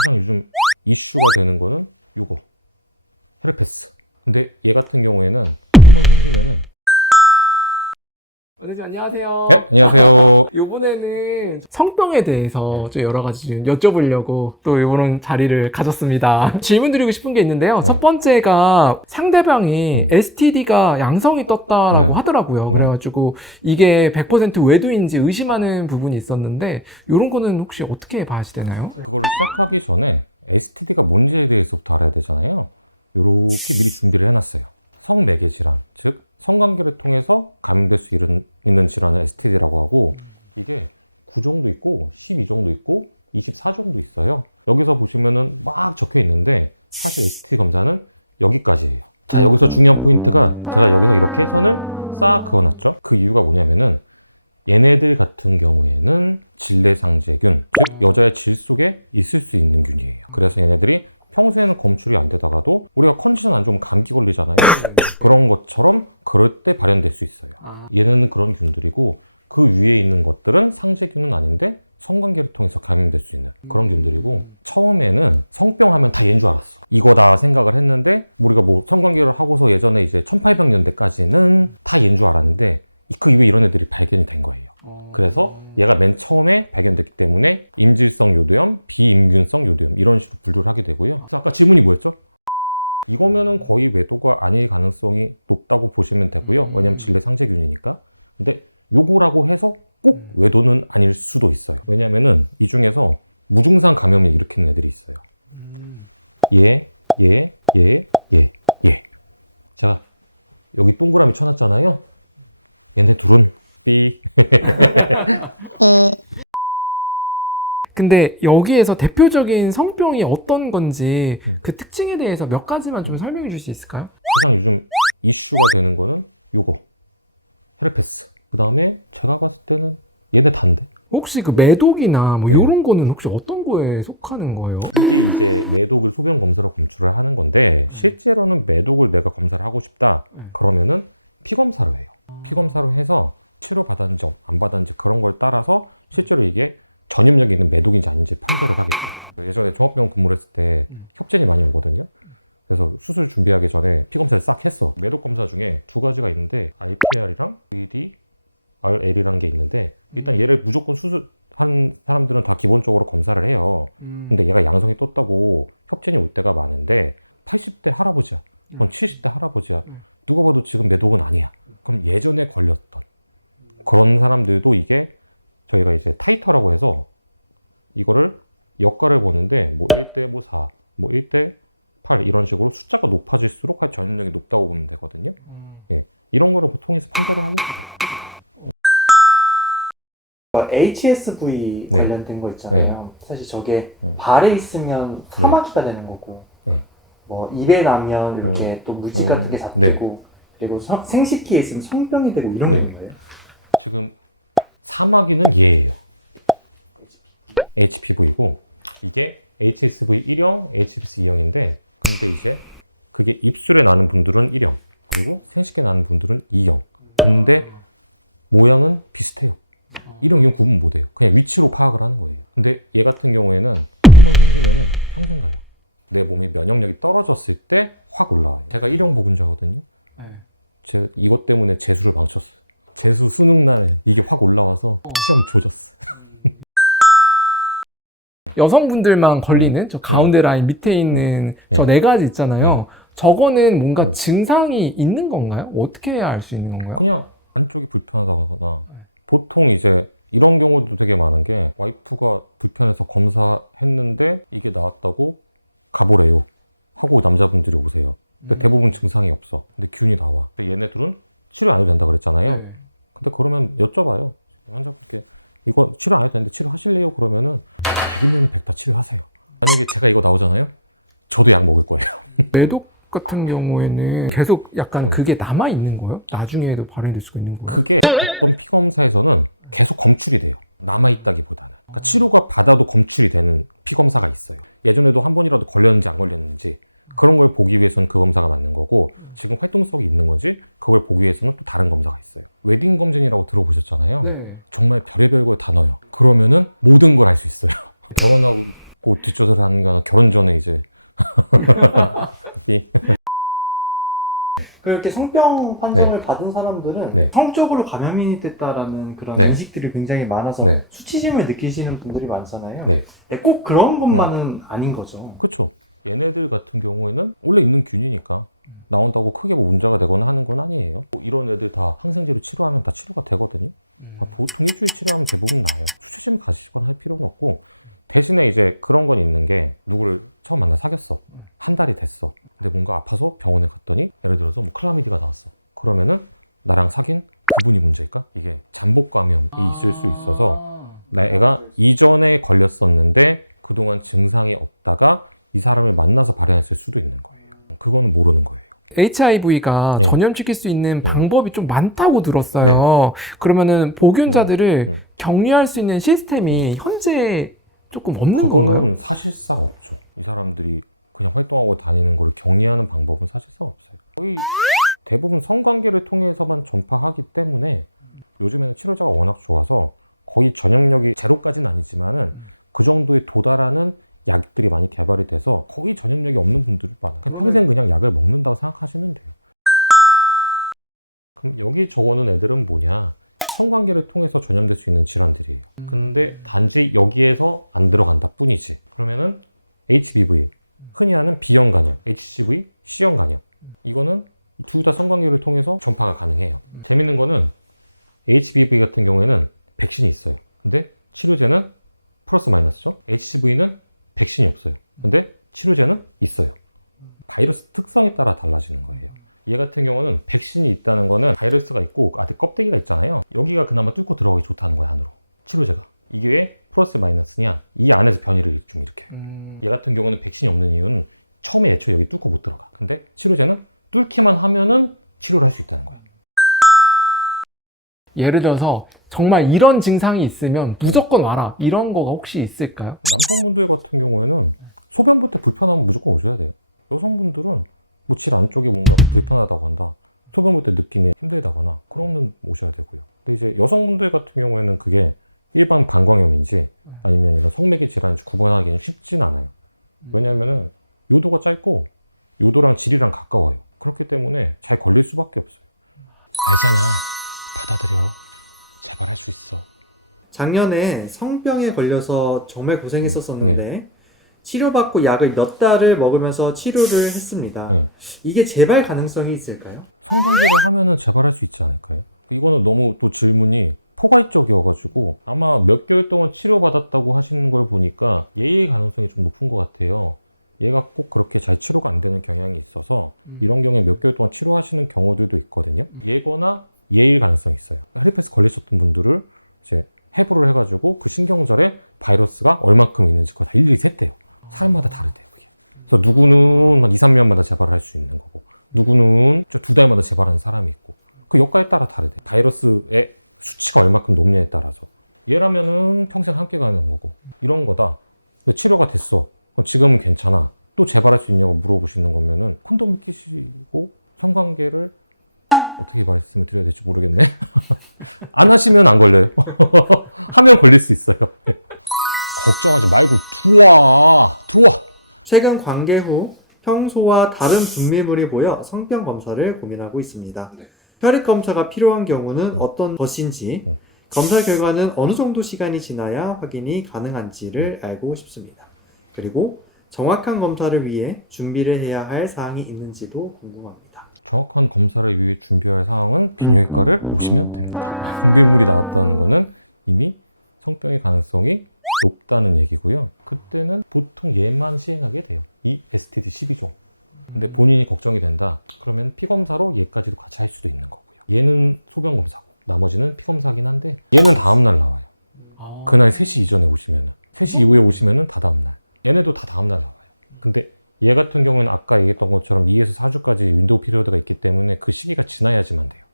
가장 요즘 이슈가 되는 거는 요거 헤르페스. 근데 얘 같은 경우에는 한 번 생기면은 원장님 안녕하세요. 네, 안녕하세요. 이번에는 성병에 대해서 좀 여러 가지 좀 여쭤보려고 또 이런 자리를 가졌습니다. 질문 드리고 싶은 게 있는데요. 첫 번째가 상대방이 STD가 양성이 떴다라고 네. 하더라고요. 네. 그래가지고 이게 100% 외도인지 의심하는 부분이 있었는데 이런 거는 혹시 어떻게 봐야 되나요? 그거를 시작하기 전에 STD가 뭔지에 대해서부터 알아야 되잖아요. 요렇게 미리 준비를 해놨어요. 성매개 질환, 즉 성관계를 통해서 감염될 수 있는 질환을 STD라고 하고, 이게 9 정도 있고 12 정도 있고 24 정도 있어요. 여기서 보시면은 막 적혀 있는데 사실 STD 검사는 여기까지예요. 자, 여기서 중요한 포인트가 제가 여기서 이렇게 선을 싹 그어놨죠. 그 이유가 뭐냐면은 얘네들 같은 경우에는 질내상제균, 즉 여자의 질 속에 있을 수 있는 균이에요. 그래서 얘네들이 평소에는 검출이 안 되다가도 우리가 컨디션 안 좋으면 감기 걸리잖아요. 그런 것처럼 그럴 때 발현될 수 있어요. 얘네는 그런 균들이고, 그 위에 있는 것들은 상제균은 아닌데 성관계를 통해서 감염될 수 있는 그런 균들이고, 처음에는 성병 하면 다 얘인 줄 알았어. 이거다 생각을 했는데, 우리가 뭐 성관계를 하고서 예전에 이제 1800년대까지는 다 얘인 줄 알았는데 그 이후에 이런 애들이 발견이 된 거예요. 그래서 얘가 맨 처음에 발견됐기 때문에 임질성 요도염, 비임균성 요도염 이런 식으로 분류를 하게 되고요. 그래서 아까 질문이 뭐였죠? 이거면은 거의 외도가 아닐 가능성이 높다고 보시면 되고요. 왜냐면 질내상제균이니까. 근데 요거라고 해서 꼭 외도는 아닐 수도 있어요. 왜냐면은 이 중에서 무증상 감염을 일으키는 애들이 있어요. 얘. 제가 여기 동그라미 쳐놨잖아요. 얘네 둘은 삐. 근데 여기에서 대표적인 성병이 어떤 건지 그 특징에 대해서 몇 가지만 좀 설명해 줄 수 있을까요? 가장 요즘 이슈가 되는 거는 요거 헤르페스. 그 다음에 제가 봤을 때는 얘네 단데. 혹시 그 매독이나 뭐 네. 이런 거는 혹시 어떤 거에 속하는 거예요? 이게 이제 매독을 소변 검사로 검출을 하는 건데, 실제로는 매독을 내가 검사를 하고 싶다 그러면은 피검사로 해요. 피검사로 해서 치료 받았는지 안 받았는지 그런 걸 따라서 실제로 이게 전염력이 있는 매독인지 아닌지 판별을 하게 돼요. 예전에 종합병원 근무를 했을 때 협진이 많이 오거든요. 그래서 수술 준비하기 전에 피검사를 싹 했어. 매독 검사 중에 두 가지가 있는데 RPR이랑 VDRL이라는 게 있는데, 일단 얘를 무조건 수술한 사람들은 다 기본적으로 검사를 해요. 근데 얘가 양성이 떴다고 협진이 올 때가 많은데 80대 할아버지야, 70대 할아버지야, 누가 봐도 지금 매독은 아니야. 그럼 예전에 걸렸던 그런 사람들도 이게 저희가 이제 타이터라고 해서 이거를 역가를 보는데 뭐 1대 뭐 4, 뭐 1대 8 이런 식으로 숫자가 높아질수록 전염력이 높다고 보면 되거든요. 예, 이런 거를 통해서 판별을 하게 돼요. HSV 네. 관련된 거 있잖아요. 사실 저게 발에 있으면 사마귀가 되는 거고, 네. 뭐 입에 나면 이렇게 또 물질 같은 게 잡히고, 그리고 생식기에 있으면 성병이 되고 이런 네. 거예요. 지금 사마귀는 얘예요. HPV고 이게 HSV 1형, HPS 2형인데, 근데 이제 그게 입술에 나는 분들은 1형, 그리고 생식기에 나는 분들은 2형. 근데 모양은 비슷해요. 1형, 2형 구분 못 해요. 그냥 위치로 파악을 하는 거예요. 근데 얘 같은 경우에는 한 번 생기면은 평생 가요. 내 몸의 면역력이 떨어졌을 때 확 올라와요. 제가 1형 보균자거든요. 제가 이것 때문에 재수를 망쳤어요. 재수 수능 날에 이게 확 올라와서 시험 조졌어. 여성분들만 걸리는 저 가운데 라인 밑에 있는 저 네 가지 있잖아요. 저거는 뭔가 증상이 있는 건가요? 어떻게 해야 알 수 있는 건가요? 그냥 안쪽이 불편하다거나, 보통 이제 이런 경우도 되게 많은 게, 와이프가 불편해서 검사했는데 이게 나왔다고 가보래요 하고 남자분들이 오세요. 근데 대부분 증상이 없어. 근데 균이 나와. 근데 얘네들은 치료 안 해도 된다 그랬잖아요. 근데 그러면 여쭤봐요. 환자분께 이거 치료 안 해도 되는데 치료하실래요? 그러면은 100이면 100 다 치료하세요. 만약에 제가 이거 나오잖아요? 저도 약 먹을 거예요. 매독 같은 경우에는 계속 약간 그게 남아있는 거예요? 나중에도 발현될 수가 있는 거예요? 그게 어떤 피검사에서는 계속 검출이 돼요. 남아있다기보다는. 그러니까 치료가 받아도 검출이 되는 피검사가 있어요. 예전에도 한 번이라도 걸렸는지 안 걸렸는지 그런 걸 보기 위해서는 그 검사가 맞는 거고, 지금 활동성이 있는 건지 그걸 보기 위해서는 또 다른 검사가 있어요. 웨딩 검진이라고 들어보셨잖아요. 네. 정말 별의별 걸 다 넣어요. 그러면은 모든 걸 알 수 있어요. 결혼하고 그 뒷조사를 하는 건 결혼 전에 이제 그렇게 성병 판정을 받은 사람들은 네. 성적으로 감염이 됐다라는 그런 네. 인식들이 굉장히 많아서 네. 수치심을 느끼시는 분들이 많잖아요. 네. 꼭 그런 것만은 아닌 거죠. 그렇죠. 얘네들 같은 경우에는 원래 있는 균이니까 나온다고 크게 뭐 문제가 되거나 하는 건 아니에요. 뭐 이런 애들 다 항생제로 치료하면 다 치료가 되거든요. 보통 일주일 치료하면 대부분 나아요. 수치심 가지거나 할 필요는 없고, 대신에 이제 그런 건 있는 게, 누구를 처음 만나 사귀었어. 한 달이 됐어. 근데 뭔가 아파서 병원에 갔더니 예를 들어서 뭐 클라미디가 나왔어. 그러면은 나랑 사귄 그분이 문제일까? 이게 잠복 감염이 있을 수 있어서 내가 이전에 걸렸었는데 그동안 증상이 없다가 이 사람을 만나서 발현했을 수도 있는 거예요. 그거는 모르는 거예요. HIV가 네. 전염시킬 수 있는 방법이 좀 많다고 들었어요. 그러면은 보균자들을 격리할 수 있는 시스템이 현재 조금 없는 그거는 건가요? 사실상 없죠. 이 사람들이 그냥 활동하고 다니는 걸 격리하는 방법은 사실상 없어요. 거의 대부분 성관계를 통해서만 전파하기 때문에 요즘에는 치료자가 워낙 좋아서 거의 전염력이 제로까지는 아니지만은 그 정도에 도달하는 약들이 많이 개발이 돼서 거의 전염력이 없는 분들이 많아요. 그냥 평생 그냥 약을 먹는다고 생각하시면 돼요. 그럼 여기 적어놓은 애들은 뭐냐? 성관계를 통해서 전염될 수 있는 질환들이에요. 근데 단지 여기에서 안 들어간다 뿐이지. 그러면은 HBV, 흔히 하는 B형 간염, HCV, C형 간염. 이거는 둘 다 성관계를 통해서 전파가 가능해요. 재밌는 거는 HBV 같은 경우에는 백신이 있어요. 근데 치료제는 플러스 마이너스죠. HCV는 백신이 없어요. 근데 치료제는 있어요. 바이러스 특성에 따라 달라지는 거예요. 얘 같은 경우는 백신이 있다는 거는 바이러스가 있고 아직 껍데기가 있잖아요. 여기가 그나마 뚫고 들어가기 좋다는 거야, 안으로. 치료제가. 이게 왜 플러스 마이너스냐? 이 안에서 변이를 좀 일으켜요. 얘 같은 경우는 백신이 없는 이유는 처음에 애초에 여기 뚫고 못 들어가. 근데 치료제는 뚫기만 하면은 치료를 할 수 있다는 거야. 예를 들어서 정말 이런 증상이 있으면 무조건 와라. 이런 거가 혹시 있을까요? 남성분들 같은 경우에는 소변 볼 때 불편하면 무조건 오셔야 돼요. 여성분들은 뭐 질 안쪽에 뭔가 불편하다고 한다. 소변 볼 때 느낌이 힘들다거나 그러면 오셔야 되고요. 근데 이제 여성분들 같은 경우에는 그게 일반 방광염인지 아니면 이런 성매개 질환인지 구분하기는 쉽진 않아요. 왜냐하면은 요도가 짧고 요도랑 질이랑 가까워요. 그렇기 때문에 잘 걸릴 수밖에 없어요. 알잖아. 받아들여. 제발 할 수 있어. 작년에 성병에 걸려서 정말 고생했었었는데 치료받고 약을 몇 달을 먹으면서 치료를 했습니다. 이게 재발 가능성이 있을까요? 성관계를 하면은 재발할 수 있지 않을까요? 이거는 너무 또 질문이 포괄적이어가지고 아마 몇 개월 동안 치료받았다고 하시는 걸 보니까 예의 가능성이 좀 높은 것 같아요. 얘가 꼭 그렇게 잘 치료가 안 되는 경향이 있어서 이런 경우에 몇 개월 동안 치료하시는 경우들도 있거든요. 예거나 예일 가능성이 있어요. 헤르페스 걸리셨던 분들을 이제 해부를 해가지고 그 신경절에 바이러스가 얼마큼 있는지 그거 다 일일이 셌대요. 사람마다 다르대요, 그게. 그래서 누구는 한 2, 3년마다 재발을 할 수 있는 거고, 누구는 2달마다 재발하는 사람이 있고, 그 역과에 따라 다르대. 바이러스의 수치가 얼마큼 높냐에 따라서. 얘라면은 평생 함께 가는 거고, 이런 거다. 근데 치료가 됐어. 그럼 지금은 괜찮아. 또 재발할 수 있냐고 물어보시는 거면은 콘돔을 끼시고 성관계를 어떻게 말씀을 드려야 될지 모르겠네. 안 하시면 안 걸려요. 하면 걸릴 수 있어요. 걱정하지 말고 들어와. 최근 관계 후 평소와 다른 분비물이 보여 성병 검사를 고민하고 있습니다. 혈액 검사가 필요한 경우는 어떤 것인지, 검사 결과는 어느 정도 시간이 지나야 확인이 가능한지를 알고 싶습니다. 그리고 정확한 검사를 위해 준비를 해야 할 사항이 있는지도 궁금합니다. 정확한 검사를 위해 준비할 사항은 비뇨기과를 오시면 됩니다. 분비물이 나왔다는 거는 이미 성병의 가능성이 높다는 얘기고요. 그때는 보통 얘만 시행하게 돼요. 이 STD12종. 근데 본인이 걱정이 된다. 그러면 피검사로 얘까지도 같이 할 수도 있는 거고요. 얘는 소변 검사고 나머지는 피검사긴 한데 얘는 다음날 나와요. 그날 3시 이전에 오시면은. 3시 이후에 오시면은 다 다음날. 얘네도 다 다음날 나와요. 근데 얘 같은 경우는 아까 얘기했던 것처럼 2에서 4주까지 윈도우 피리어드가 있기 때문에 그 시기가 지나야지만 돼요.